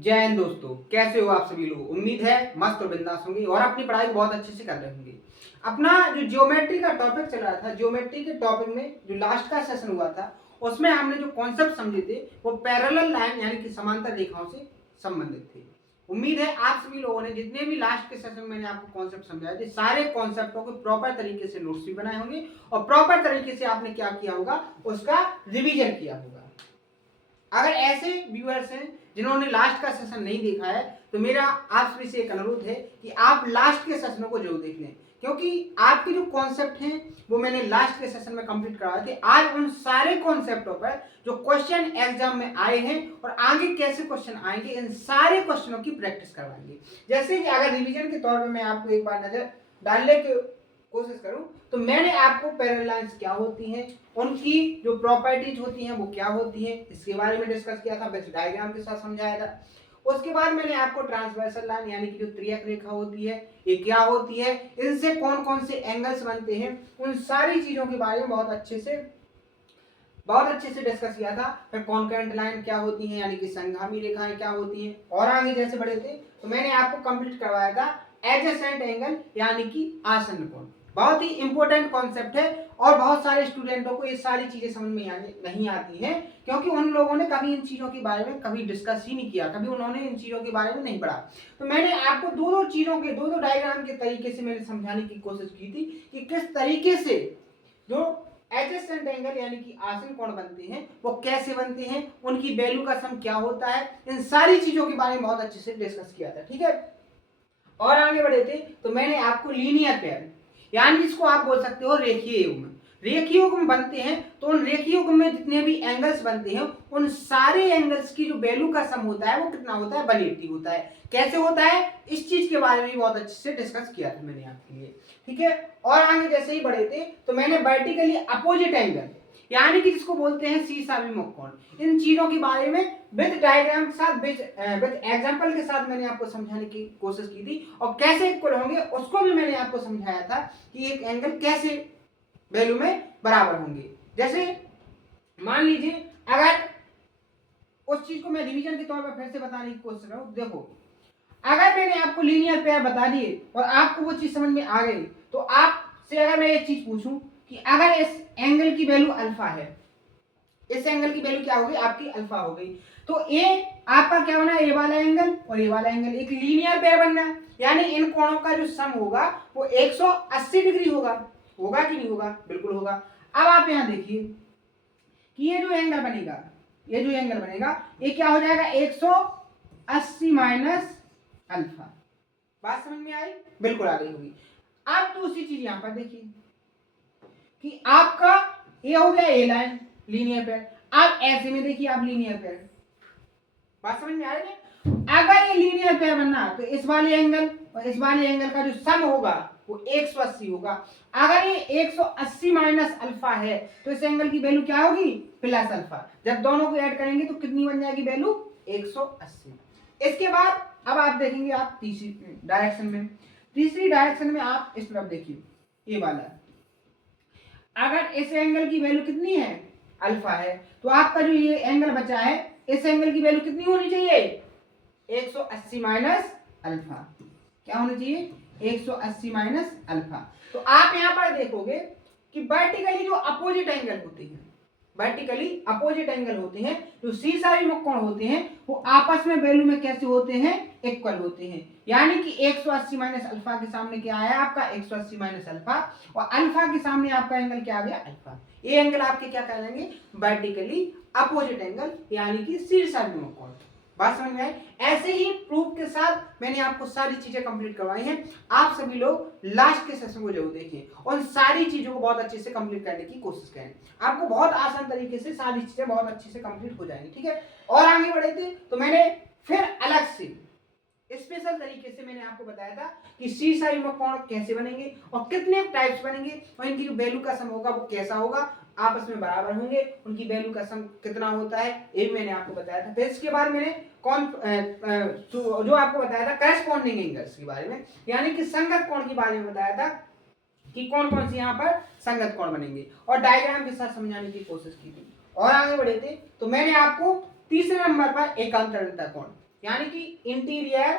जय हिंद दोस्तों, कैसे हो आप सभी लोग। उम्मीद है मस्त और बिंदास होंगे और अपनी पढ़ाई बहुत अच्छे से कर रहे होंगे। अपना जो ज्योमेट्री का टॉपिक चल रहा था, ज्योमेट्री के टॉपिक में जो लास्ट का सेशन हुआ था उसमें हमने जो कॉन्सेप्ट समझे थे वो पैरेलल लाइन यानी कि समांतर रेखाओं से संबंधित थे। उम्मीद है आप सभी लोगों ने जितने भी लास्ट के सेशन में मैंने आपको कॉन्सेप्ट समझाए थे सारे कॉन्सेप्टों को प्रॉपर तरीके से नोट्स भी बनाए होंगे और प्रॉपर तरीके से आपने क्या किया होगा, उसका रिवीजन किया होगा। अगर ऐसे व्यूअर्स हैं जिन्होंने लास्ट का सेशन नहीं देखा है तो मेरा आप सभी से एक अनुरोध है कि आप लास्ट के सेशनों को जरूर देख लें, क्योंकि आपके जो कॉन्सेप्ट हैं वो मैंने लास्ट के सेशन में कंप्लीट करवाए थे। आज उन सारे कॉन्सेप्टों पर जो क्वेश्चन एग्जाम में आए हैं और आगे कैसे क्वेश्चन आएंगे, इन सारे क्वेश्चनों की प्रैक्टिस करवाएंगे। जैसे कि अगर रिवीजन के तौर पर मैं आपको एक बार नजर डालने की कोशिश करूं तो मैंने आपको पैरेलल लाइंस क्या होती हैं, उनकी जो प्रॉपर्टीज होती हैं वो क्या होती हैं, इसके बारे में डिस्कस किया था, बेसिक डायग्राम के साथ समझाया था। उसके बाद मैंने आपको ट्रांसवर्सल लाइन यानी कि जो त्रियक रेखा होती है ये क्या होती है, इनसे कौन कौन से एंगल्स बनते हैं, उन सारी चीजों के बारे में बहुत अच्छे से डिस्कस किया था। फिर कॉन्करेंट लाइन क्या होती है यानी कि संगामी रेखाएं क्या होती हैं, और आगे जैसे बढ़े थे तो मैंने आपको कंप्लीट करवाया था एडजेसेंट एंगल यानी कि आसन्न कोण। बहुत ही इंपॉर्टेंट कॉन्सेप्ट है और बहुत सारे स्टूडेंटों को ये सारी चीजें समझ में नहीं आती हैं, क्योंकि उन लोगों ने कभी इन चीजों के बारे में कभी डिस्कस ही नहीं किया, कभी उन्होंने इन चीजों के बारे में नहीं पढ़ा। तो मैंने आपको दो चीजों के दो डायग्राम के तरीके से मैंने समझाने की कोशिश की थी कि किस तरीके से जो एडजेसेंट एंगल यानी कि आसन्न कोण बनते हैं वो कैसे बनते हैं, उनकी वैल्यू का सम क्या होता है, इन सारी चीजों के बारे में बहुत अच्छे से डिस्कस किया था। ठीक है, और आगे बढ़े थे तो मैंने आपको लीनियर पेयर यानी जिसको आप बोल सकते हो रेखीय युग्म, रेखीय युग्म बनते हैं तो उन रेखीय युग्म में जितने भी एंगल्स बनते हैं उन सारे एंगल्स की जो वैल्यू का सम होता है वो कितना होता है, 180 होता है। कैसे होता है इस चीज के बारे में बहुत अच्छे से डिस्कस किया था मैंने आपके लिए। ठीक है, और आगे जैसे ही बढ़े थे तो मैंने वर्टिकली अपोजिट एंगल यानी कि जिसको बोलते हैं शीर्षाभिमुख कोण, इन चीजों के बारे में विद डायग्राम के साथ विद एग्जांपल के साथ मैंने आपको समझाने की कोशिश की थी, और कैसे इक्वल होंगे उसको भी मैंने आपको समझाया था कि एक एंगल कैसे वैल्यू में बराबर होंगे। जैसे मान लीजिए अगर उस चीज को मैं रिवीजन के तौर पर फिर से बताने की कोशिश कर रहा हूं, देखो अगर मैंने आपको लीनियर पेयर बता दिए और आपको वो चीज समझ में आ गई तो आपसे अगर मैं एक चीज पूछूं कि अगर इस एंगल की वैल्यू अल्फा है, इस एंगल की वैल्यू क्या होगी आपकी अल्फा हो गई, तो ये आपका क्या बना, ये वाला एंगल और ये वाला एंगल एक लीनियर पेयर बनना है, यानी इन कोणों का जो सम होगा वो 180 डिग्री होगा। होगा कि नहीं होगा, बिल्कुल होगा। अब आप यहां देखिए कि ये जो एंगल बनेगा, ये जो एंगल बनेगा ये क्या हो जाएगा 180 माइनस अल्फा। बात समझ में आई, बिल्कुल आ गई होगी। अब दूसरी चीज यहां पर देखिए कि आपका ये हो गया ए लाइन लीनियर पेयर, अब ऐसे में देखिए आप लीनियर पेयर, बात समझ में आ रही है। अगर ये लीनियर पेयर बनना तो इस वाले एंगल और इस वाले एंगल का जो सम होगा वो 180 होगा। अगर ये 180 माइनस अल्फा है तो इस एंगल की वैल्यू क्या होगी, प्लस अल्फा। जब दोनों को ऐड करेंगे तो कितनी बन जाएगी वैल्यू, 180। इसके बाद अब आप देखेंगे आप तीसरी डायरेक्शन में, तीसरी डायरेक्शन में आप इस तरफ देखिए ये वाला, अगर इस एंगल की वैल्यू कितनी है, अल्फा है, तो आपका जो ये एंगल बचा है इस एंगल की वैल्यू कितनी होनी चाहिए, 180 माइनस अल्फा। क्या होनी चाहिए, 180 माइनस अल्फा। तो आप यहां पर देखोगे कि वर्टिकली जो अपोजिट एंगल होते हैं, वर्टिकली अपोजिट एंगल होते हैं, जो शीर्षाभिमुख कोण होते हैं वो आपस में वैल्यू में कैसे होते हैं, इक्वल होते हैं। यानी कि 180 माइनस अल्फा के सामने क्या आया आपका 180 माइनस अल्फा, और अल्फा के सामने आपका एंगल क्या आ गया, अल्फा। ये एंगल आपके क्या कहलाएंगे, वर्टिकली अपोजिट एंगल यानी कि शीर्षाभिमुख कोण। बात समझ में आई। ऐसे ही प्रूफ के साथ मैंने आपको सारी चीजें कंप्लीट करवाई हैं। आप सभी लोग लास्ट के सेशन को जरूर देखें और सारी चीजों को बहुत अच्छे से कंप्लीट करने की कोशिश करें। आपको बहुत आसान तरीके से सारी चीजें बहुत अच्छे से कंप्लीट हो जाएंगी। ठीक है, और आगे बढ़े थे तो मैंने फिर अलग से स्पेशल तरीके से मैंने आपको बताया था कि शीर्षाभिमुख कोण कैसे बनेंगे और कितने टाइप्स बनेंगे और इनकी जो वैल्यू का सम होगा वो कैसा होगा, आपस में बराबर होंगे, उनकी वैल्यू का सम कितना होता है ये भी मैंने आपको बताया था। फिर इसके बाद मैंने जो आपको बताया था करस्पॉन्डिंग एंगल्स के बारे में, यानी कि संगत कोण के बारे में बताया था कि कौन कौन से यहाँ पर संगत कोण बनेंगे और डायग्राम के साथ समझाने की कोशिश की थी। और आगे बढ़े थे तो मैंने आपको तीसरे नंबर पर एकांतरता कोण, यानी कि इंटीरियर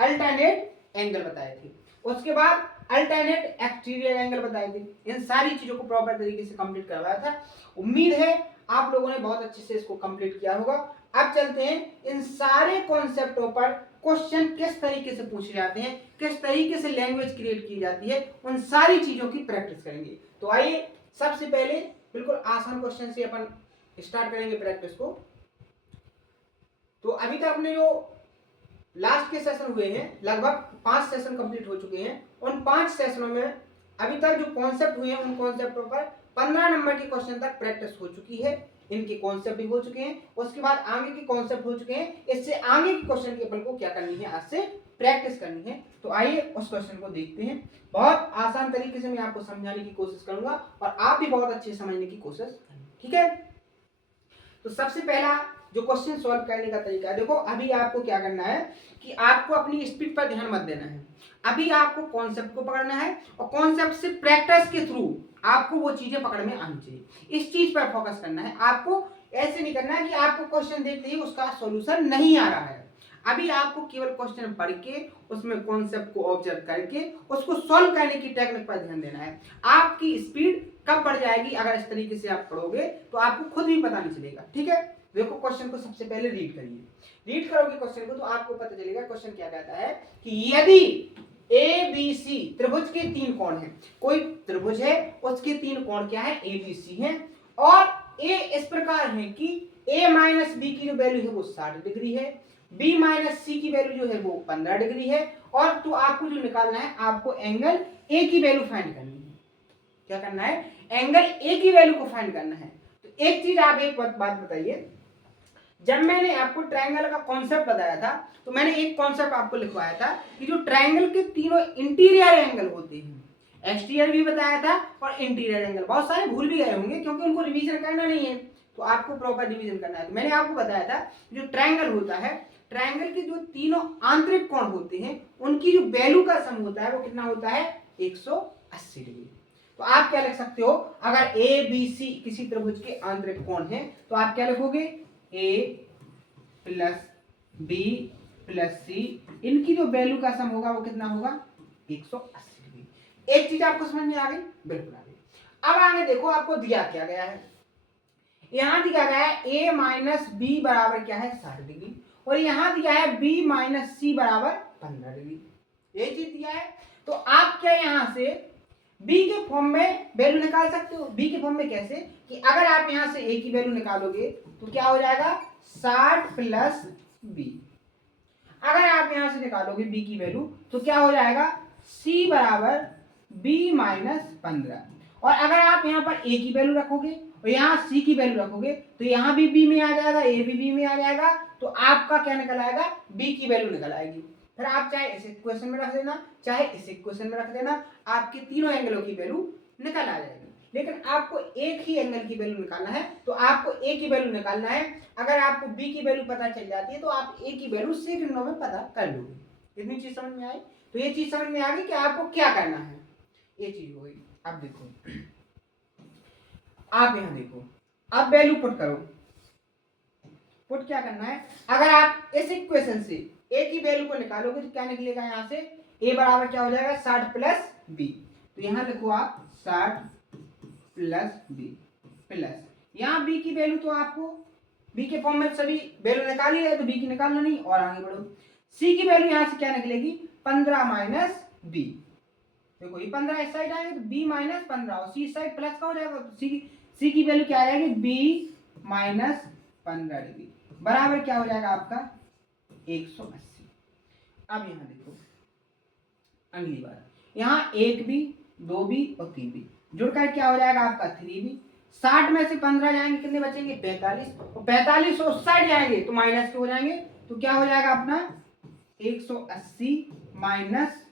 अल्टरनेट एंगल बताए थे, उसके बाद अल्टरनेट एक्सटीरियर एंगल बताए थे। इन सारी चीजों को प्रॉपर तरीके से कंप्लीट करवाया था। उम्मीद है आप लोगों ने बहुत अच्छे से इसको कंप्लीट किया होगा। अब चलते हैं इन सारे कॉन्सेप्टों पर क्वेश्चन किस तरीके से पूछे जाते हैं, किस तरीके से लैंग्वेज क्रिएट की जाती है, उन सारी चीजों की प्रैक्टिस करेंगे। तो आइए सबसे पहले बिल्कुल आसान क्वेश्चन से अपन स्टार्ट करेंगे प्रैक्टिस को। तो अभी तक अपने जो लास्ट के सेशन हुए हैं, लगभग 5 सेशन कंप्लीट हो चुके हैं। उन 5 सेशनों में अभी तक जो कॉन्सेप्ट हुए हैं उन कॉन्सेप्टों पर 15 नंबर के क्वेश्चन तक प्रैक्टिस हो चुकी है। इनके कॉन्सेप्ट भी हो चुके हैं, उसके बाद आगे के कॉन्सेप्ट हो चुके हैं। इससे आगे के क्वेश्चन की अपन को क्या करनी है, आज से प्रैक्टिस करनी है। तो आइए उस क्वेश्चन को देखते हैं। बहुत आसान तरीके से मैं आपको समझाने की कोशिश करूंगा और आप भी बहुत अच्छे समझने की कोशिश करेंगे, ठीक है। तो सबसे पहला जो क्वेश्चन सॉल्व करने का तरीका है, देखो अभी आपको क्या करना है कि आपको अपनी स्पीड पर ध्यान मत देना है। अभी आपको कॉन्सेप्ट को पकड़ना है और कॉन्सेप्ट से प्रैक्टिस के थ्रू आपको वो चीजें पकड़ में आनी चाहिए। इस चीज पर फोकस करना है। आपको ऐसे नहीं करना है कि आपको क्वेश्चन देखते ही उसका सॉल्यूशन नहीं आ रहा है। अभी आपको केवल क्वेश्चन पढ़ के उसमें कॉन्सेप्ट को ऑब्जर्व करके उसको सॉल्व करने की टेक्निक पर ध्यान देना है। आपकी स्पीड कब बढ़ जाएगी अगर इस तरीके से आप पढ़ोगे, तो आपको खुद भी पता नहीं चलेगा, ठीक है। देखो क्वेश्चन को सबसे पहले रीड करिए। रीड करोगे क्वेश्चन को तो आपको पता चलेगा क्वेश्चन क्या कहता है कि यदि ए बी सी त्रिभुज के 3 कोण हैं, कोई त्रिभुज है उसके 3 कोण क्या है, ए बी सी है, और ए इस प्रकार है कि a माइनस बी की जो वैल्यू है वो 60 डिग्री है, b माइनस सी की वैल्यू जो है वो 15 डिग्री है, और तो आपको जो निकालना है, आपको एंगल ए की वैल्यू फाइंड करनी है। क्या करना है, एंगल ए की वैल्यू को फाइंड करना है। तो एक चीज आप एक बात बताइए, जब मैंने आपको ट्रायंगल का कॉन्सेप्ट बताया था तो मैंने एक कॉन्सेप्ट आपको लिखवाया था कि जो ट्रायंगल के तीनों इंटीरियर एंगल होते हैं, एक्सटीरियर भी बताया था और इंटीरियर एंगल। बहुत सारे भूल भी गए होंगे क्योंकि उनको रिवीजन करना नहीं है, तो आपको प्रॉपर रिवीजन करना है। तो मैंने आपको बताया था जो ट्रायंगल होता है, ट्रायंगल के जो तीनों आंतरिक कोण होते हैं उनकी जो वैल्यू का सम होता है वो कितना होता है, 180 डिग्री। तो आप क्या लिख सकते हो, अगर ए बी सी किसी त्रिभुज के आंतरिक कोण है तो आप क्या लिखोगे, ए प्लस बी प्लस सी, इनकी जो वैल्यू का सम होगा वो कितना होगा, 180 डिग्री। एक चीज आपको समझ में आ गई, बिल्कुल आ गई। अब आगे देखो आपको दिया क्या गया है, यहां दिया गया है a माइनस बी बराबर क्या है, 60 डिग्री, और यहां दिया है b माइनस सी बराबर 15 डिग्री। यही चीज दिया है। तो आप क्या यहां से b के फॉर्म में वैल्यू निकाल सकते हो। b के फॉर्म में कैसे, कि अगर आप यहां से a की वैल्यू निकालोगे तो क्या हो जाएगा, 60 प्लस b। अगर आप यहां से निकालोगे b की वैल्यू तो क्या हो जाएगा, c बराबर b माइनस 15। और अगर आप यहां पर a की वैल्यू रखोगे और यहाँ c की वैल्यू रखोगे तो यहाँ भी b में आ जाएगा, a भी b में आ जाएगा, तो आपका क्या निकल आएगा, b की वैल्यू निकल आएगी। फिर आप चाहे इस इक्वेशन में रख देना, चाहे इस इक्वेशन में रख देना, आपके तीनों एंगलों की वैल्यू निकल आ जाएगी। लेकिन आपको एक ही एंगल की वैल्यू निकालना है, तो आपको a की वैल्यू निकालना है। अगर आपको b की वैल्यू पता चल जाती है तो आप a की वैल्यू सेकंडों में पता कर लोगे। इतनी चीज समझ में आई। तो ये चीज समझ में आ गई कि आपको क्या करना है, ये चीज हो गई। अब देखो, आप यहां देखो, अब वैल्यू पुट करो। पुट क्या करना है, अगर आप इस इक्वेशन से a की वैल्यू को निकालोगे तो क्या निकलेगा, यहां से a बराबर क्या हो जाएगा, 60 प्लस b। तो यहां लिखो आप 60 प्लस b प्लस, यहां b की वैल्यू तो आपको b के फॉर्म में सभी वैल्यू निकाली है तो b की निकालना नहीं, और आगे बढ़ो। c की वैल्यू यहां से क्या निकलेगी, 15 माइनस b। देखो ये 15 इस साइड आएगा तो b माइनस 15 और c साइड प्लस का हो जाएगा, तो c की वैल्यू क्या आ जाएगी, b माइनस 15 डिग्री बराबर क्या हो जाएगा आपका, 180। अब यहां देखो अगली बार, यहां 1b 2b और 3b जुड़कर क्या हो जाएगा आपका 3b। 60 में से 15 जाएंगे कितने बचेंगे, 45, और 45 उस साइड जाएंगे तो माइनस के हो जाएंगे, तो क्या हो जाएगा अपना 180 माइनस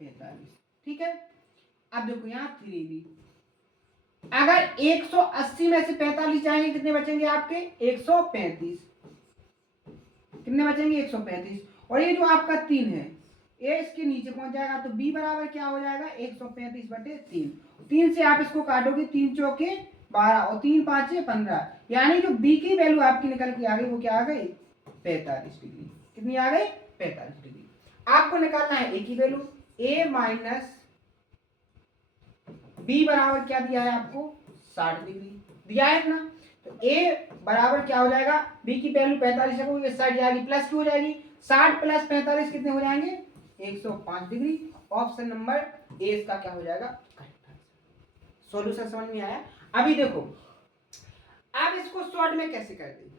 45, ठीक है। अब देखो यहाँ 3b, अगर 180 में से 45 जाएंगे कितने बचेंगे आपके, 135, कितने बचेंगे 135, और ये जो आपका 3 है ये इसके नीचे पहुंच जाएगा, तो b बराबर क्या हो जाएगा, 135 बटे 3। 3 से आप इसको काटोगे, 3 चौके 12 और 3 पांचे 15, यानी जो b की वैल्यू आपकी निकल के आ गई वो क्या आ गई, 45 डिग्री। कितनी आ गई 45 डिग्री। आपको निकालना है ए की वैल्यू, ए माइनस बी बराबर क्या दिया है आपको 60 डिग्री दिया है ना। तो ए बराबर क्या हो जाएगा, बी की वैल्यू 45 रखोगे 60 जाएगी प्लस की हो जाएगी, 60 प्लस 45 कितने हो जाएंगे 105 डिग्री। ऑप्शन नंबर ए इसका क्या हो जाएगा करेक्ट आंसर। सॉल्यूशन समझ में आया। अभी देखो अब इसको शॉर्ट में कैसे करते,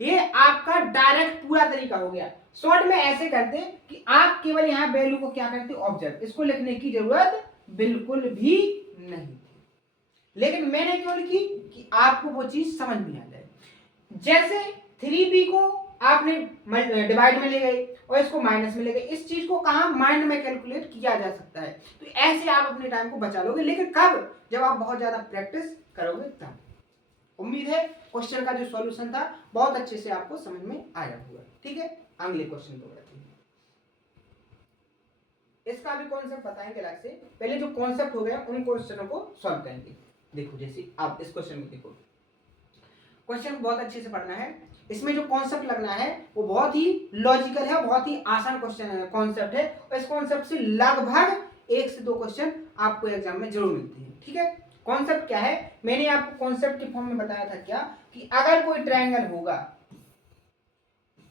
ये आपका डायरेक्ट पूरा तरीका हो गया। शॉर्ट में ऐसे करते कि आप केवल यहाँ वैल्यू को क्या करते ऑब्जर्व, इसको लिखने की जरूरत बिल्कुल भी नहीं थी, लेकिन मैंने केवल की कि आपको वो चीज समझ में आ जाए। जैसे 3b को आपने डिवाइड में ले गए और इसको माइनस में ले गए, इस चीज को कहां माइंड में कैलकुलेट किया जा सकता है। तो ऐसे आप अपने टाइम को बचा लोगे, लेकिन कब, जब आप बहुत ज्यादा प्रैक्टिस करोगे तब। उम्मीद है क्वेश्चन का जो सॉल्यूशन था बहुत अच्छे से आपको समझ में आया होगा। ठीक है, अगले क्वेश्चन को बढ़ते हैं। इसका भी कॉन्सेप्ट बताएंगे अलग से, पहले जो कॉन्सेप्ट हो गया उन क्वेश्चनों को सॉल्व करेंगे। देखो जैसे आप इस क्वेश्चन को देखो, क्वेश्चन बहुत अच्छे से पढ़ना है, इसमें जो कॉन्सेप्ट लगना है वो बहुत ही लॉजिकल है, बहुत ही आसान क्वेश्चन है, कॉन्सेप्ट है, और इस कॉन्सेप्ट से लगभग 1 से 2 क्वेश्चन आपको एग्जाम में जरूर मिलते हैं। ठीक है, कॉन्सेप्ट क्या है, मैंने आपको कॉन्सेप्ट के फॉर्म में बताया था क्या, कि अगर कोई ट्रायंगल होगा,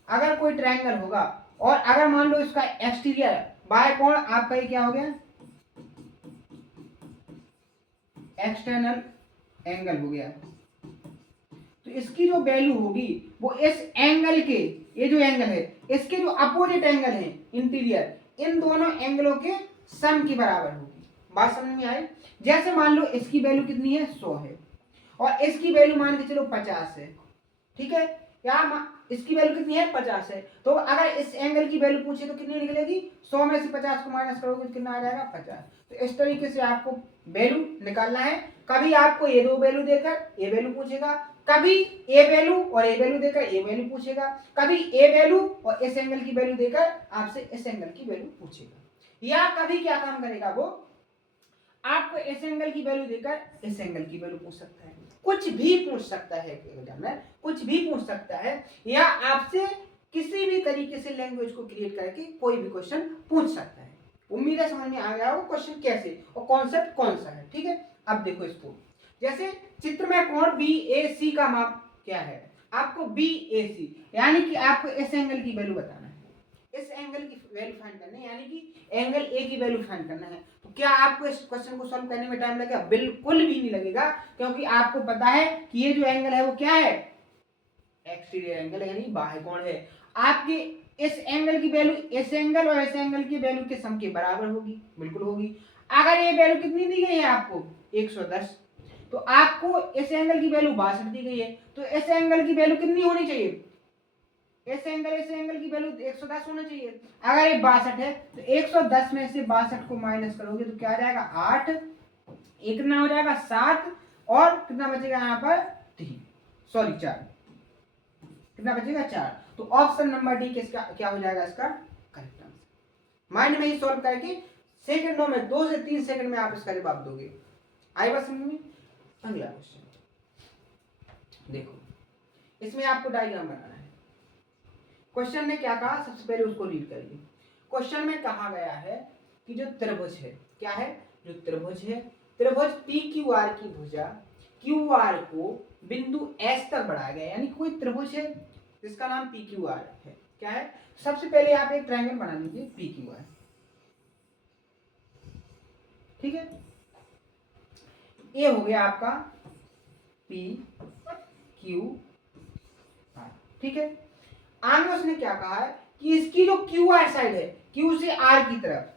अगर कोई ट्रायंगल होगा और अगर मान लो इसका एक्सटीरियर बाय कोण आपका ये क्या हो गया एक्सटर्नल एंगल हो गया, तो इसकी जो वैल्यू होगी वो इस एंगल के, ये जो एंगल है इसके जो अपोजिट एंगल है इंटीरियर, इन दोनों एंगलों के सम की बराबर होगी। बात समझ में आई। जैसे मान लो इसकी वैल्यू कितनी है 100 है और इसकी वैल्यू मान के चलो 50 है। ठीक है, या इसकी वैल्यू कितनी है 50 है, तो अगर इस एंगल की वैल्यू पूछे तो कितनी निकलेगी, 100 में से 50 को माइनस करोगे तो कितना आ जाएगा 50। तो इस तरीके से आपको वैल्यू निकालना है। कभी आपको ये दो वैल्यू देकर ए वैल्यू पूछेगा, कभी ए वैल्यू और ए वैल्यू देकर ए वैल्यू पूछेगा, कभी ए वैल्यू और इस एंगल की वैल्यू देकर आपसे इस एंगल की वैल्यू पूछेगा, या कभी क्या काम करेगा वो आपको इस एंगल की वैल्यू देकर इस एंगल की वैल्यू पूछ सकता है, कुछ भी पूछ सकता है एग्जामिनर, कुछ भी पूछ सकता है, या आपसे किसी भी तरीके से लैंग्वेज को क्रिएट करके कोई भी क्वेश्चन पूछ सकता है। उम्मीद है समझ में आ गया होगा क्वेश्चन कैसे और कॉन्सेप्ट कौन सा है। ठीक है, अब देखो इसको, जैसे चित्र में कोण BAC का माप क्या है, आपको BAC यानी कि आपको इस एंगल की वैल्यू बताना है, इस एंगल की वैल्यू फाइंड करना है, यानी कि एंगल ए की वैल्यू फाइंड करना है। तो क्या आपको इस क्वेश्चन को सॉल्व करने में टाइम लगेगा, बिल्कुल भी नहीं लगेगा, क्योंकि आपको पता है कि ये जो एंगल है वो क्या है एक्सटीरियर एंगल यानी बाह्य कोण है। आपके इस एंगल की वैल्यू इस एंगल और इस एंगल की वैल्यू के सम के बराबर होगी, बिल्कुल होगी। अगर ये वैल्यू कितनी दी गई है आपको 110, तो आपको इस एंगल की वैल्यू 62 दी गई है, तो इस एंगल की वैल्यू कितनी होनी चाहिए, इस एंगल की वैल्यू 110 होना चाहिए। अगर ये 62 है तो 110 में से 62 को माइनस करोगे तो क्या आ जाएगा 8, एक कितना हो जाएगा 7, और कितना बचेगा यहाँ पर 4, कितना बचेगा 4। तो ऑप्शन नंबर डी किसका क्या हो जाएगा इसका करेक्ट आंसर। माइंड में ही सॉल्व करके सेकंडों में 2 से 3 सेकंड में आप इसका जवाब दोगे। आई बात समझ में। अगला क्वेश्चन देखो, इसमें आपको डायग्राम बनाना है। क्वेश्चन ने क्या कहा सबसे पहले उसको रीड करिए। क्वेश्चन में कहा गया है कि जो त्रिभुज है, क्या है, जो त्रिभुज है, त्रिभुज PQR की भुजा QR को बिंदु S तक बढ़ाया गया, यानी कोई त्रिभुज है जिसका नाम PQR है। क्या है, सबसे पहले आप एक ट्रायंगल बना लीजिए PQR। ठीक है, ये हो गया आपका PQR। ठीक है, आगे उसने क्या कहा है कि इसकी जो QR साइड है Q से R की तरफ,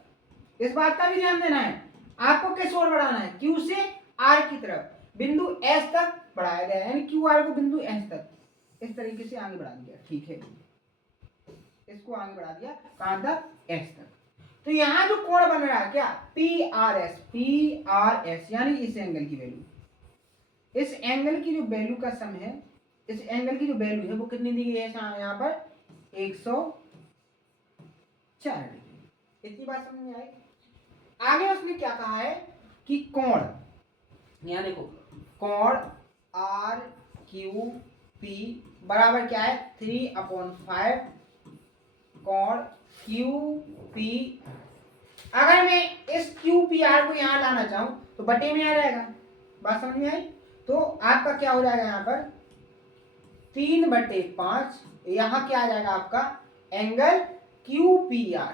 इस बात का भी ध्यान देना है, आपको किस ओर बढ़ाना है, Q से R की तरफ बिंदु S तक बढ़ाया गया, यानी QR को बिंदु S तक इस तरीके से आगे बढ़ा दिया। ठीक है, इसको आगे बढ़ा दिया कहां तक, S तक। तो यहां जो कोण बन रहा है क्या PRS, यानी इस एंगल की वैल्यू, इस एंगल की जो वैल्यू का सम है, इस एंगल की जो वैल्यू है वो कितनी दी गई है यहाँ पर 104 डिग्री। इतनी बात समझ में आई। आगे उसने क्या कहा है कि कोण, यहाँ देखो कोण RQP बराबर क्या है 3/5 कोण क्यू पी। अगर मैं इस क्यू पी आर को यहाँ लाना चाहूं तो बटे में आ जाएगा। बात समझ में आई? तो आपका क्या हो जाएगा यहाँ पर 3/5, यहाँ क्या आ जाएगा आपका angle Q P R.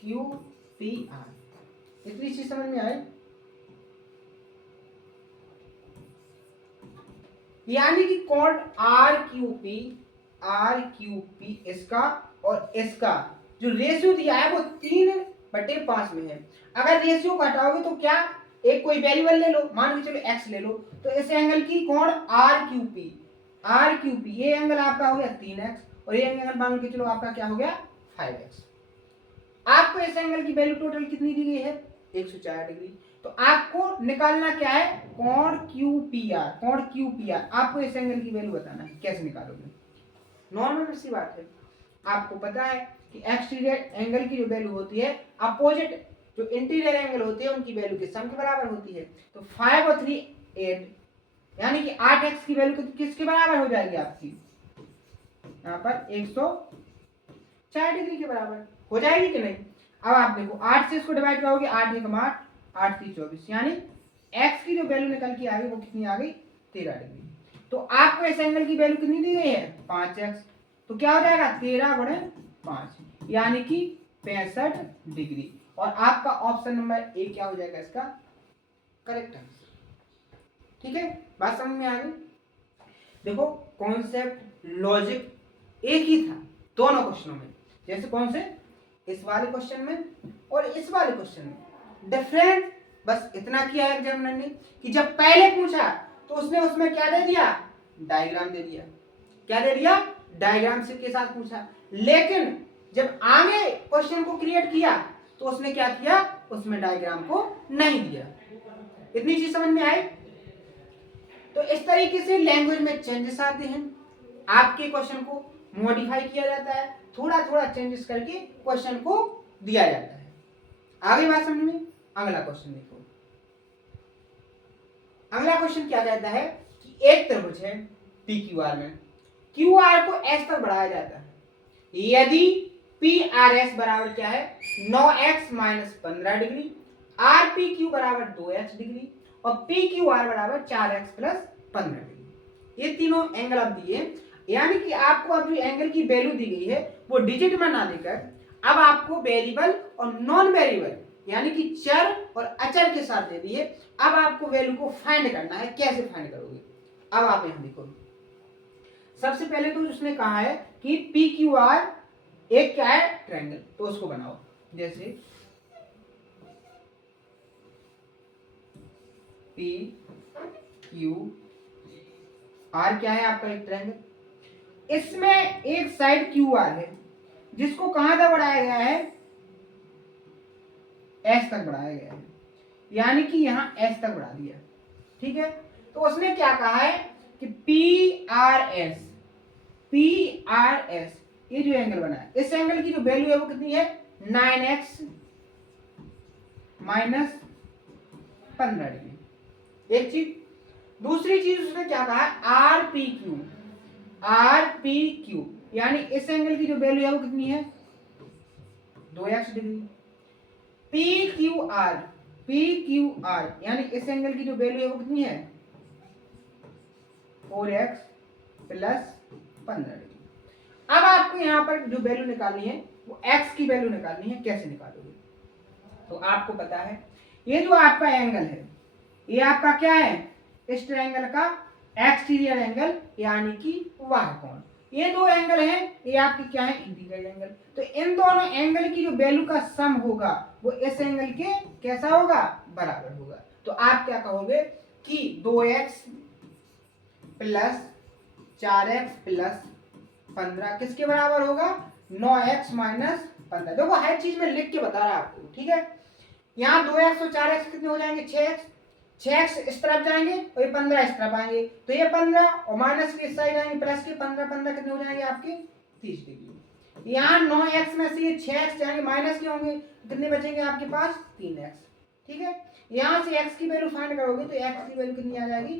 Q P R इतनी चीज समझ में आई? यानी कि कोण आर क्यू पी इसका और इसका जो रेशियो दिया है वो 3/5 में है। अगर रेशियो को हटाओगे तो क्या एक कोई वेरिएबल ले लो, मान के चलो x ले लो, तो इस एंगल की कोण आर क्यू पी ये एंगल आपका हो गया 3x और ये एंगल मान के चलो आपका क्या हो गया 5x। आपको इस एंगल की वैल्यू टोटल कितनी दी गई है 104 डिग्री। तो आपको निकालना क्या है कोण क्यू पी आर। आपको इस एंगल की वैल्यू बताना है। कैसे निकालोगे? नॉर्मल सी बात है, आपको पता है कि एक्सटीरियर एंगल की जो वैल्यू होती है अपोजिट जो इंटीरियर एंगल होते हैं उनकी वैल्यू के सम के बराबर होती है। तो 5 और 3 8, यानी कि 8x की वैल्यू किसके बराबर हो जाएगी आपकी यहाँ पर 104 डिग्री के बराबर हो जाएगी कि नहीं? अब आप देखो 8 से इसको डिवाइड करोगे 8 एकम 8, 8 3 24, यानी x की जो वैल्यू निकल के आ गई वो कितनी आ गई 13 डिग्री। तो आपको इस एंगल की वैल्यू कितनी दी गई है 5x, तो क्या हो जाएगा 13/5 यानी कि 65 डिग्री। और आपका ऑप्शन नंबर ए क्या हो जाएगा इसका करेक्ट आंसर। ठीक है, बात समझ में आ गई? देखो कॉन्सेप्ट लॉजिक एक ही था दोनों क्वेश्चनों में। जैसे कौन से इस वाले क्वेश्चन में और इस वाले क्वेश्चन में डिफरेंट बस इतना किया है एग्जामिनर ने कि जब पहले पूछा तो उसने उसमें क्या दे दिया डायग्राम दे दिया। क्या दे दिया? डायग्राम से के साथ पूछा। लेकिन जब आगे क्वेश्चन को क्रिएट किया तो उसने क्या किया उसमें डायग्राम को नहीं दिया। इतनी चीज समझ में आई? तो इस तरीके से लैंग्वेज में चेंजेस आते हैं, आपके क्वेश्चन को मॉडिफाई किया जाता है, थोड़ा थोड़ा चेंजेस करके क्वेश्चन को दिया जाता है। आगे बात समझ में? अगला क्वेश्चन देखो। अगला क्वेश्चन क्या कहता है कि एक त्रिभुज है पी क्यू आर में क्यू आर को एस तक बढ़ाया जाता है यदि पी आर एस बराबर क्या है 9x - 15 degree, R P Q बराबर 2x डिग्री और पी क्यू आर बराबर 4x + 15 डिग्री। ये तीनों एंगल अब दिए, यानी कि आपको अब जो एंगल की वैल्यू दी गई है वो डिजिट में ना देकर अब आपको वेरिएबल और नॉन वेरिएबल यानी कि चर और अचर के साथ दे दिए। अब आपको वैल्यू को फाइंड करना है। कैसे फाइंड करोगे? अब आप यहां देखो, सबसे पहले तो उसने कहा है कि पी क्यू आर एक क्या है ट्रायंगल, तो उसको बनाओ। जैसे पी क्यू आर क्या है आपका एक ट्रायंगल, इसमें एक साइड क्यू आर है जिसको कहां तक बढ़ाया गया है एस तक बढ़ाया गया है, यानी कि यहां एस तक बढ़ा दिया। ठीक है, तो उसने क्या कहा है कि पी आर एस ये जो एंगल बना है इस एंगल की जो वैल्यू है वो कितनी है 9x - 15 डिग्री। एक चीज, दूसरी चीज उसने क्या कहा आर पी क्यू यानी इस एंगल की जो वैल्यू है वो कितनी है 2x degree. P Q R यानी इस एंगल की जो वैल्यू है वो कितनी है 4x + 15 डिग्री। अब आपको यहाँ पर जो वैल्यू निकालनी है वो x की वैल्यू निकालनी है। कैसे निकालोगे? तो आपको पता है ये जो आपका एंगल है ये आपका क्या है इस ट्रायंगल का एक्सटीरियर एंगल यानी कि वह कोण। ये दो एंगल हैं ये आपके क्या है इंटीरियर एंगल। तो इन दोनों एंगल की जो वैल्यू का सम होगा वो इस एंगल के कैसा होगा बराबर होगा। तो आप क्या कहोगे कि 2x + 4x + 15 किसके बराबर होगा 9x - 15। देखो हर चीज में लिख के बता रहा आपको। ठीक है, यहाँ 2x और 4x कितने हो जाएंगे 6x इस तरफ जाएंगे और ये 15 इस तरफ आएंगे, तो ये 15 और माइनस के इस साइड आएंगे प्लस के 15 कितने हो जाएंगे आपके 30 डिग्री। यहाँ 9x में से ये 6x जाएंगे माइनस के होंगे, कितने बचेंगे आपके पास 3x। ठीक है, यहाँ से x की वैल्यू फाइंड करोगे तो x की वैल्यू कितनी आ जाएगी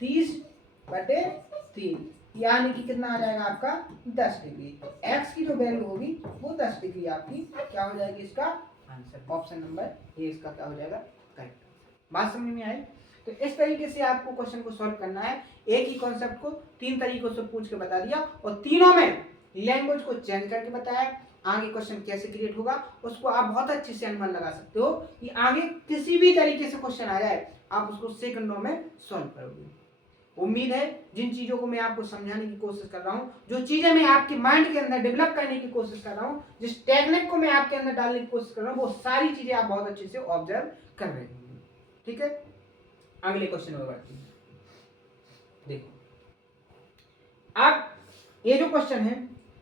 30/3 यानी कि कितना आ जाएगा आपका 10 डिग्री। तो x की जो वैल्यू होगी वो 10 डिग्री आपकी क्या हो जाएगी, इसका आंसर। ऑप्शन नंबर ए इसका क्या हो जाएगा, करेक्ट। बात समझ में आई? तो इस तरीके से आपको क्वेश्चन को सॉल्व करना है। एक ही कॉन्सेप्ट को 3 तरीकों से पूछ के बता दिया और तीनों में लैंग्वेज को चेंज करके बताया। आगे क्वेश्चन कैसे क्रिएट होगा उसको आप बहुत अच्छे से अनुमान लगा सकते हो कि आगे किसी भी तरीके से क्वेश्चन आ जाए आप उसको सेकंडों में सॉल्व करोगे। उम्मीद है जिन चीजों को मैं आपको समझाने की कोशिश कर रहा हूँ, जो चीजें मैं आपके माइंड के अंदर डेवलप करने की कोशिश कर रहा हूँ, जिस टेक्निक को मैं आपके अंदर डालने की कोशिश कर रहा हूँ, वो सारी चीजें आप बहुत अच्छे से ऑब्जर्व कर रहे होंगे। ठीक है, अगले क्वेश्चन में बढ़ते हैं। देखो अब ये जो क्वेश्चन है,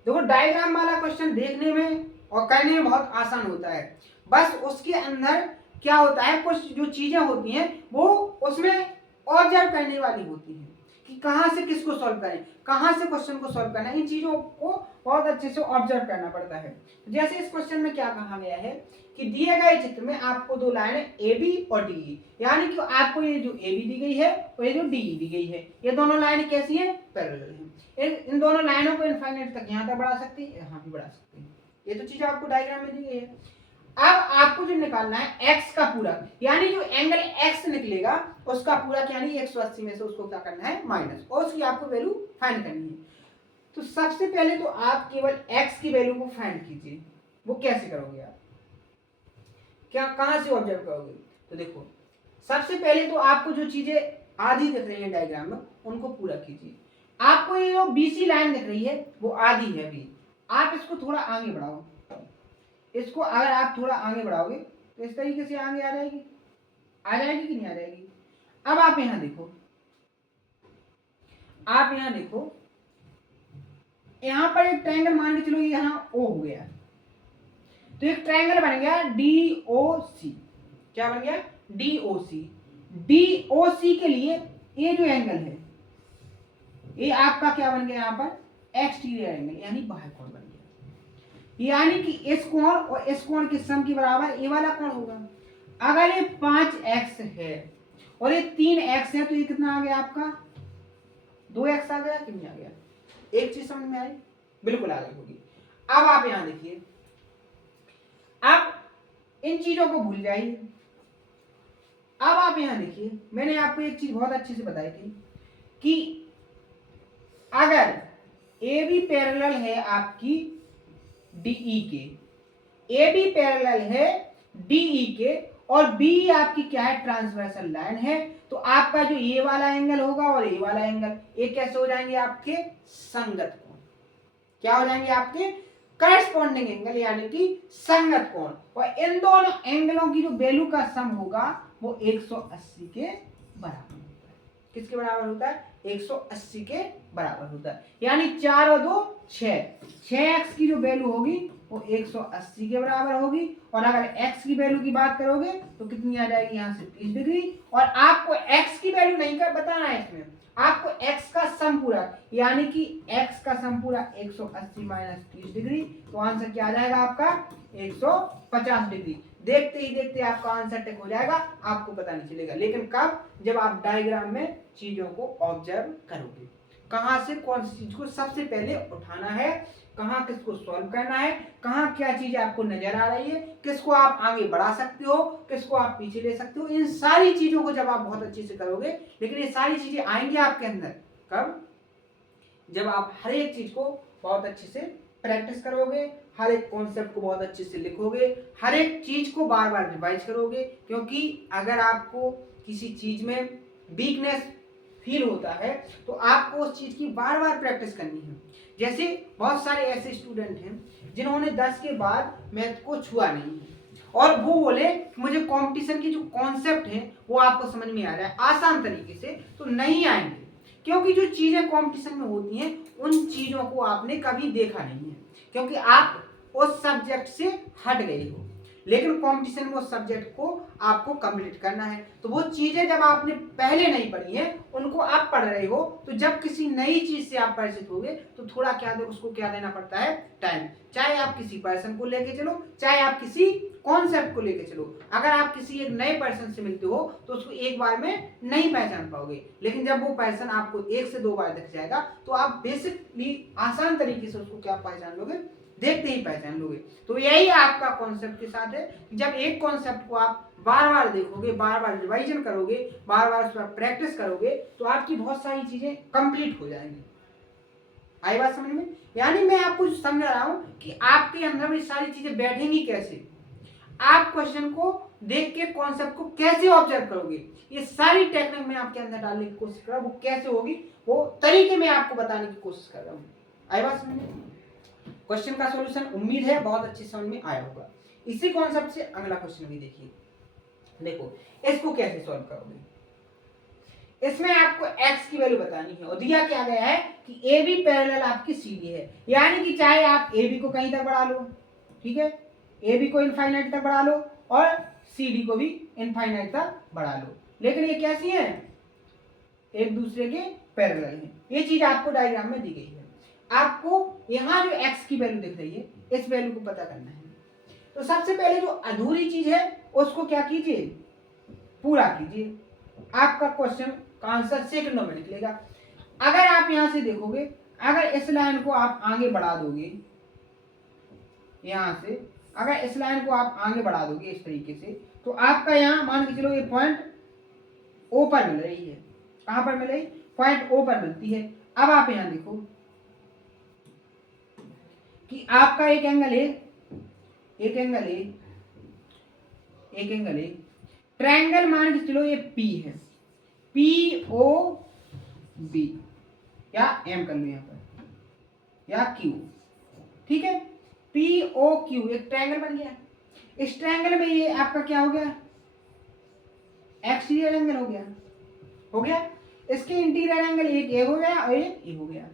देखो डायग्राम वाला क्वेश्चन देखने में और करने में बहुत आसान होता है, बस उसके अंदर क्या होता है, कुछ जो चीजें होती हैं वो उसमें ऑब्जर्व करने वाली होती हैं कि कहाँ से किसको सॉल्व करें, कहाँ से क्वेश्चन को सॉल्व करना है, इन चीजों को बहुत अच्छे से ऑब्जर्व करना पड़ता है। जैसे इस क्वेश्चन में क्या कहा गया है कि दिए गए चित्र में आपको दो लाइनें ए बी और डी ई, यानी कि आपको ये जो ए बी दी गई है और ये जो डी ई दी गई है, ये दोनों लाइनें कैसी हैं, पैरेलल हैं। इन दोनों लाइनों को इनफाइनाइट तक यहाँ तक बढ़ा सकती है, यहाँ भी बढ़ा सकती है। ये तो चीज आपको डायग्राम में दी गई है। अब आपको जो निकालना है x का पूरा, यानी जो एंगल x निकलेगा उसका पूरा यानी 180 में से उसको क्या करना है, माइनस, और उसकी आपको वैल्यू फाइंड करनी है। तो सबसे पहले तो आप केवल x की वैल्यू को फाइंड कीजिए। वो कैसे करोगे आप, क्या कहां से ऑब्जर्व करोगे? तो देखो सबसे पहले तो आपको जो चीजें आधी दिख रही है डायग्राम में उनको पूरा कीजिए। आपको ये जो बीसी लाइन दिख रही है वो आधी है अभी, आप इसको थोड़ा आगे बढ़ाओ। इसको अगर आप थोड़ा आगे बढ़ाओगे तो इस तरीके से आगे आ जाएगी, आ जाएगी कि नहीं आ जाएगी? अब आप यहां देखो, आप यहां देखो, यहां पर एक ट्रायंगल मान के चलो ये यहां ओ हो गया, तो एक ट्रायंगल बन गया DOC। क्या बन गया? DOC। DOC के लिए ये जो एंगल है ये आपका क्या बन गया, यहां पर एक्सटीरियर एंगल यानी बाह्य कोण बन गया, यानी कि इस कोण और इस कोण के सम के बराबर ये वाला कोण होगा। अगर ये 5x है और ये 3x है तो ये कितना आ गया आपका, 2x आ गया कि नहीं आ गया? एक चीज समझ में आई? बिल्कुल आ गई होगी। अब आप यहां देखिए, अब इन चीजों को भूल जाइए। अब आप यहां देखिए, मैंने आपको एक चीज बहुत अच्छे से बताई थी कि अगर ए बी पैरेलल है आपकी डीई के, ए बी पैरेलल है डीई के और बी आपकी क्या है, ट्रांसवर्सल लाइन है, तो आपका जो ये वाला एंगल होगा और ये वाला एंगल ये कैसे हो जाएंगे, आपके संगत कोण। क्या हो जाएंगे? आपके करस्पॉन्डिंग एंगल यानी कि संगत कोण। और इन दोनों एंगलों की जो वैल्यू का सम होगा वो 180 के बराबर होता है। किसके बराबर होता है? 180 के बराबर होता है, यानी 4 और 2 6, 6x की जो वैल्यू होगी वो 180 के बराबर होगी। और अगर x की वैल्यू की बात करोगे तो कितनी आ जाएगी, यहाँ से 30 डिग्री। और आपको x की वैल्यू नहीं कर बताना है, इसमें आपको x का सम पूरा, यानी कि x का सम पूरा 180 माइनस 30 डिग्री, तो आंसर क्या आ जाएगा आपका 150 डिग्री। देखते ही देखते आपका आंसर टिक हो जाएगा, आपको पता नहीं चलेगा। लेकिन कब? जब आप डायग्राम में चीजों को ऑब्जर्व करोगे, कहां से कौन सी चीज को सबसे पहले उठाना है, कहां किसको सॉल्व करना है, कहां क्या चीज आपको नजर आ रही है, किसको आप आगे बढ़ा सकते हो, किसको आप पीछे ले सकते हो, इन सारी चीजों को जब आप बहुत अच्छे से करोगे, लेकिन ये सारी चीजें आएंगी आपके अंदर कब? जब आप हर एक चीज को बहुत अच्छे से प्रैक्टिस करोगे, हर एक कॉन्सेप्ट को बहुत अच्छे से लिखोगे, हर एक चीज को बार बार रिवाइज करोगे। क्योंकि अगर आपको किसी चीज में वीकनेस फील होता है तो आपको उस चीज की बार बार प्रैक्टिस करनी है। जैसे बहुत सारे ऐसे स्टूडेंट हैं जिन्होंने 10 के बाद मैथ को छुआ नहीं है और वो बोले मुझे कंपटीशन की जो कॉन्सेप्ट है वो आपको समझ में आ रहा है आसान तरीके से, तो नहीं आएंगे। क्योंकि जो चीजें कंपटीशन में होती हैं उन चीजों को आपने कभी देखा नहीं है, क्योंकि आप उस सब्जेक्ट से हट गए हो। लेकिन कंपटीशन में उस सब्जेक्ट को आपको कंप्लीट करना है। तो वो चीजें जब आपने पहले नहीं पढ़ी हैं उनको आप पढ़ रहे हो, तो जब किसी नई चीज से आप परिचित होगे तो थोड़ा क्या दे, उसको क्या देना पड़ता है, टाइम। चाहे आप किसी पर्सन को लेके चलो, चाहे आप किसी कॉन्सेप्ट को लेके चलो। अगर आप किसी एक नए पर्सन से मिलते हो तो उसको एक बार में नहीं पहचान पाओगे, लेकिन जब वो पर्सन आपको 1 से 2 बार दिख जाएगा तो आप बेसिकली आसान तरीके से उसको क्या पहचान लोगे, देखते ही पहचान लोगे। तो यही आपका कॉन्सेप्ट के साथ है, जब एक कॉन्सेप्ट को आप बार बार देखोगे, बार बार रिवाइजन करोगे, बार बार उस पर प्रैक्टिस करोगे, तो आपकी बहुत सारी चीजें कंप्लीट हो जाएंगी। आई बात समझ में? यानी मैं आपको समझा रहा हूं कि आपके अंदर में सारी चीजें बैठेंगी कैसे, आप क्वेश्चन को देख के कॉन्सेप्ट को कैसे ऑब्जर्व करोगे, ये सारी टेक्निक मैं आपके अंदर डालने की कोशिश कर रहा हूं। वो कैसे होगी वो तरीके मैं आपको बताने की कोशिश कर रहा हूं। आई बात समझ में? क्वेश्चन का सॉल्यूशन उम्मीद है बहुत अच्छी समझ में आया होगा। इसी कॉन्सेप्ट से अगला क्वेश्चन भी देखिए। देखो इसको कैसे सॉल्व करोगे। इसमें आपको x की वैल्यू बतानी है और दिया क्या गया है कि AB पैरेलल आपकी CD है, यानी कि चाहे आप AB को कहीं तक बढ़ा लो, ठीक है, AB को इनफाइनाइट तक बढ़ा लो और CD को भी इनफाइनाइट तक बढ़ा लो, लेकिन ये कैसी है, एक दूसरे के पैरेलल हैं। ये चीज आपको डायग्राम में दी गई है। आपको यहाँ जो x की वैल्यू दिख रही है इस वैल्यू को पता करना है। तो सबसे पहले जो अधूरी चीज है उसको क्या कीजिए, पूरा कीजिए। आपका क्वेश्चन का आंसर सेकंडों में निकलेगा। अगर आप यहां से देखोगे, अगर इस लाइन को आप आगे बढ़ा दोगे, यहां से अगर इस लाइन को आप आगे बढ़ा दोगे इस तरीके से, तो आपका यहाँ मान के चलो ये पॉइंट ओ पर मिल रही है। कहां पर मिल रही, पॉइंट ओ पर मिलती है। अब आप यहां देखो कि आपका एक एंगल है, एक एंगल है, एक एंगल है, ट्रायंगल मान के चलो ये P है, POB या M कर लो यहाँ पर, या Q, ठीक है, POQ एक ट्रायंगल बन गया। इस ट्रायंगल में ये आपका क्या हो गया, एक्सटीरियर एंगल हो गया, हो गया। इसके इंटीरियर एंगल एक ए हो गया और एक ए हो गया,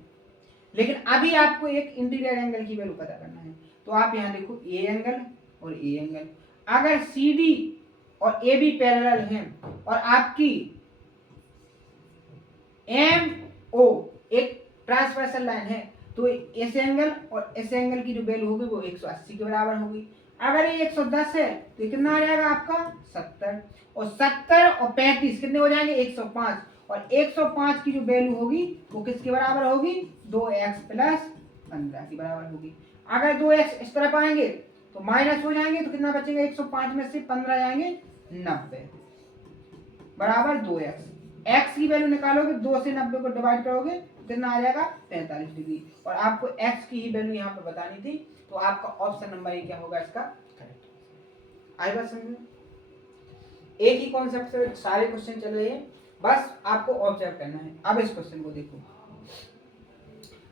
लेकिन अभी आपको एक इंटीरियर एंगल की वैल्यू पता करना है। तो आप यहां देखो ए एंगल और ए एंगल, अगर CD और AB पैरेलल हैं और आपकी MO एक ट्रांसवर्सल लाइन है, तो इस एंगल और इस एंगल की जो वैल्यू होगी वो 180 के बराबर होगी। अगर ये 110 है तो कितना आ जाएगा आपका 70, और 70 और 35 कितने हो जाएंगे 105, और 105 की जो वैल्यू होगी वो किसके बराबर होगी, 2x प्लस 15 के बराबर होगी। अगर 2x इस तरफ आएंगे तो माइनस हो जाएंगे, तो कितना बचेगा, 105 में से 15 जाएंगे 90 बराबर 2x। x की वैल्यू निकालोगे, 2 से 90 को डिवाइड करोगे कितना आ जाएगा 43 डिग्री, और आपको x की ही वैल्यू यहाँ पर बतानी थी, तो आपका ऑप्शन नंबर ए क्या होगा इसका करेक्ट। आई बात समझ में? एक ही कॉन्सेप्ट से सारे क्वेश्चन चल रहे हैं, बस आपको ऑब्जर्व करना है। अब इस क्वेश्चन को देखो,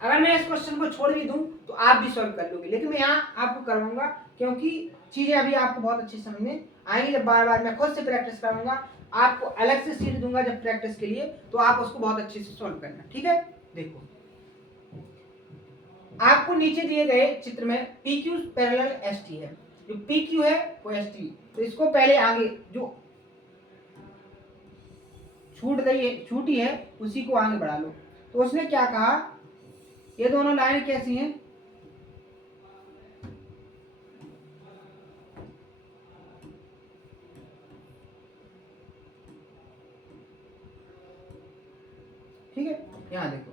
अगर मैं इस क्वेश्चन को छोड़ भी दूं तो आप भी सॉल्व कर लोगे, लेकिन मैं यहाँ आपको करवाऊंगा क्योंकि चीजें अभी आपको बहुत अच्छी समझ में आएंगी। जब बार बार मैं खुद से प्रैक्टिस कराऊंगा, आपको अलग से सीट दूंगा जब प्रैक्टिस के लिए, तो आप उसको बहुत अच्छे से सॉल्व करना, ठीक है। देखो आपको नीचे दिए गए चित्र में PQ पैरेलल ST है, जो PQ है वो ST, तो इसको पहले आगे जो छूटी है उसी को आगे बढ़ा लो। तो उसने क्या कहा, ये दोनों लाइन कैसी हैं, ठीक है, यहां देखो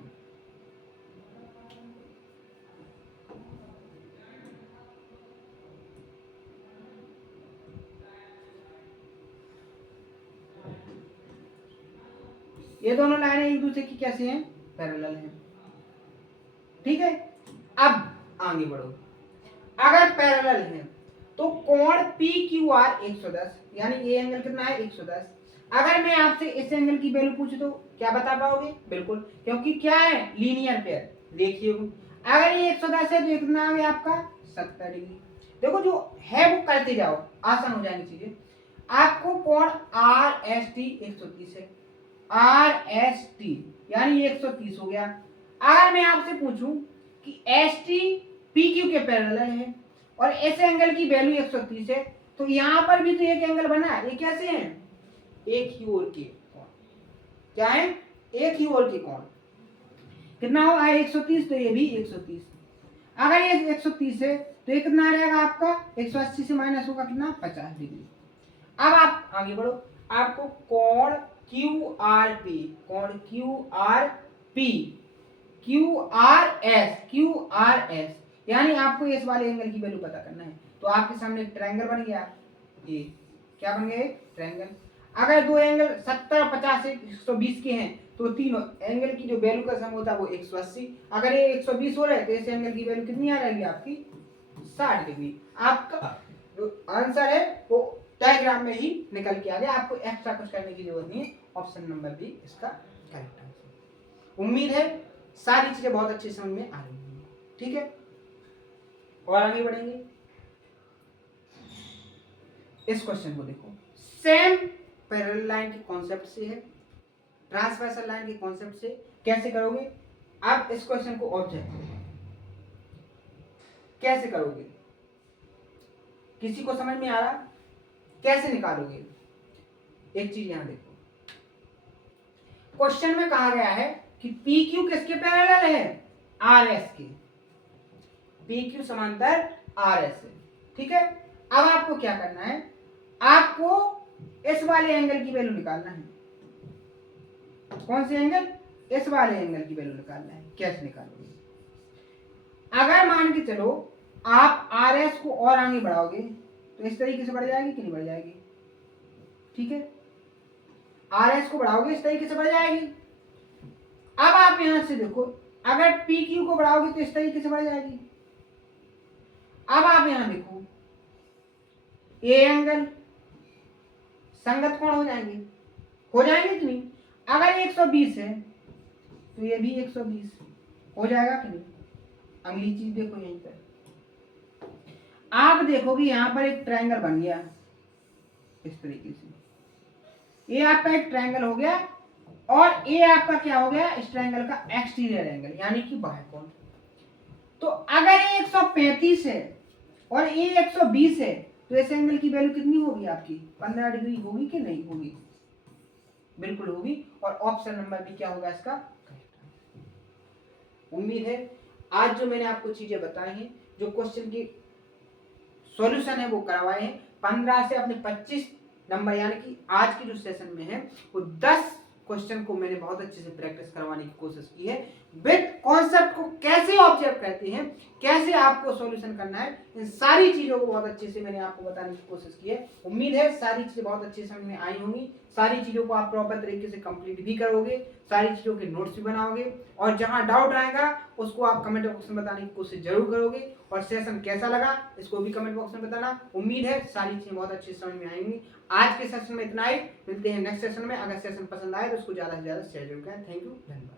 ये दोनों लाइनें एक दूसरे की कैसी हैं, पैरेलल हैं, ठीक है। अब आगे बढ़ो, अगर पैरेलल है तो कोण PQR 110, यानी ये एंगल कितना है 110। अगर मैं आपसे इस एंगल की वैल्यू पूछूं तो क्या बता पाओगे, बिल्कुल, क्योंकि क्या है लीनियर पेयर। देखिए अगर ये 110 है तो ये कितना आ गया आपका 70 डिग्री। देखो जो है वो करते जाओ, आसान हो जाएंगी चीजें। आपको कोण RST 130 है, RST यानी ये 130 हो गया। अगर मैं आपसे पूछूं कि ST PQ के पैरेलल है और इस एंगल की वैल्यू 130 है, तो तो यहाँ पर भी तो एक एंगल बना है, ये कैसे है, एक ही ओर के कोण, क्या है, एक ही ओर के कोण। कितना होगा 130, तो ये भी 130। अगर ये 130 है तो ये कितना रहेगा आपका, 180 से माइनस होगा कितना, 50 डिग्री। अब आप आगे बढ़ो, आपको कोण QRP, कोण QRP, QRS यानी आपको इस वाले एंगल की वैल्यू पता करना है। तो आपके सामने एक ट्रायंगल बन गया, ये क्या बन गया, एक ट्रायंगल। अगर दो एंगल 70, 50, 120 के हैं तो तीनों एंगल की जो वैल्यू का सम होता है वो 180। अगर ये 120 हो रहा है तो इस एंगल की वैल्यू कितनी आ जाएगी आपकी, 60 डिग्री। आपका जो आंसर है वो डायग्राम में ही निकल के आ गया, आपको एक्स्ट्रा कुछ करने की जरूरत नहीं है। ऑप्शन नंबर बी इसका करेक्ट आंसर। उम्मीद है सारी चीजें बहुत अच्छी समझ में आ रही हैं, ठीक है। और आगे बढ़ेंगे, इस क्वेश्चन को देखो, सेम पैरेलल लाइन के कॉन्सेप्ट से है, ट्रांसवर्सल लाइन के कॉन्सेप्ट से कैसे करोगे। आप इस क्वेश्चन को ऑब्जेक्ट कैसे करोगे, किसी को समझ में आ रहा, कैसे निकालोगे। एक चीज यहां देखो, क्वेश्चन में कहा गया है कि PQ किसके पैरेलल है, RS के, PQ समांतर RS है, ठीक है। अब आपको क्या करना है, आपको इस वाले एंगल की वैल्यू निकालना है। कौन से एंगल, इस वाले एंगल की वैल्यू निकालना है। कैसे निकालोगे, अगर मान के चलो आप RS को और आगे बढ़ाओगे तो इस तरीके से बढ़ जाएगी कि नहीं बढ़ जाएगी, ठीक है। RS को बढ़ाओगे इस तरीके से बढ़ जाएगी। अब आप यहां से देखो, अगर PQ को बढ़ाओगे तो इस तरीके से बढ़ जाएगी। अब आप यहां देखो, ये एंगल संगत कोण हो जाएंगे कि नहीं। अगर 120 है तो ये भी 120 हो जाएगा कि नहीं। अगली चीज देखो, यहीं पर आप देखोगे यहां पर एक ट्रायंगल बन गया इस तरीके से, ये आपका एक ट्रायंगल हो गया और ये आपका क्या हो गया, इस ट्रायंगल का एक्सटीरियर एंगल यानी कि बाह्य कोण। तो अगर ये 135 है और ये 120 है तो इस एंगल की वैल्यू कितनी होगी आपकी, 15 डिग्री होगी कि नहीं होगी, बिल्कुल होगी। और ऑप्शन नंबर भी क्या होगा इसका। उम्मीद है आज जो मैंने आपको चीजें बताई हैं, जो क्वेश्चन की सॉल्यूशन है वो करवाए हैं, 15 से अपने 25 नंबर यानी कि आज की जो सेशन में है वो 10 क्वेश्चन को मैंने बहुत अच्छे से प्रैक्टिस करवाने की कोशिश की है। विद कॉन्सेप्ट को कैसे ऑब्जर्व करते हैं, कैसे आपको सॉल्यूशन करना है, इन सारी चीजों को बहुत अच्छे से मैंने आपको बताने की कोशिश की है। उम्मीद है सारी चीजें बहुत अच्छे समझ में आई होंगी, सारी चीजों को आप प्रॉपर तरीके से कंप्लीट भी करोगे, सारी चीजों के नोट्स भी बनाओगे, और जहां डाउट आएगा उसको आप कमेंट बॉक्स में बताने की कोशिश जरूर करोगे। और सेशन कैसा लगा इसको भी कमेंट बॉक्स में बताना। उम्मीद है सारी चीजें बहुत अच्छी समझ में आएंगी। आज के सेशन में इतना ही, मिलते हैं नेक्स्ट सेशन में। अगर सेशन पसंद आए तो उसको ज्यादा से ज्यादा शेयर जरूर करें। थैंक यू, धन्यवाद।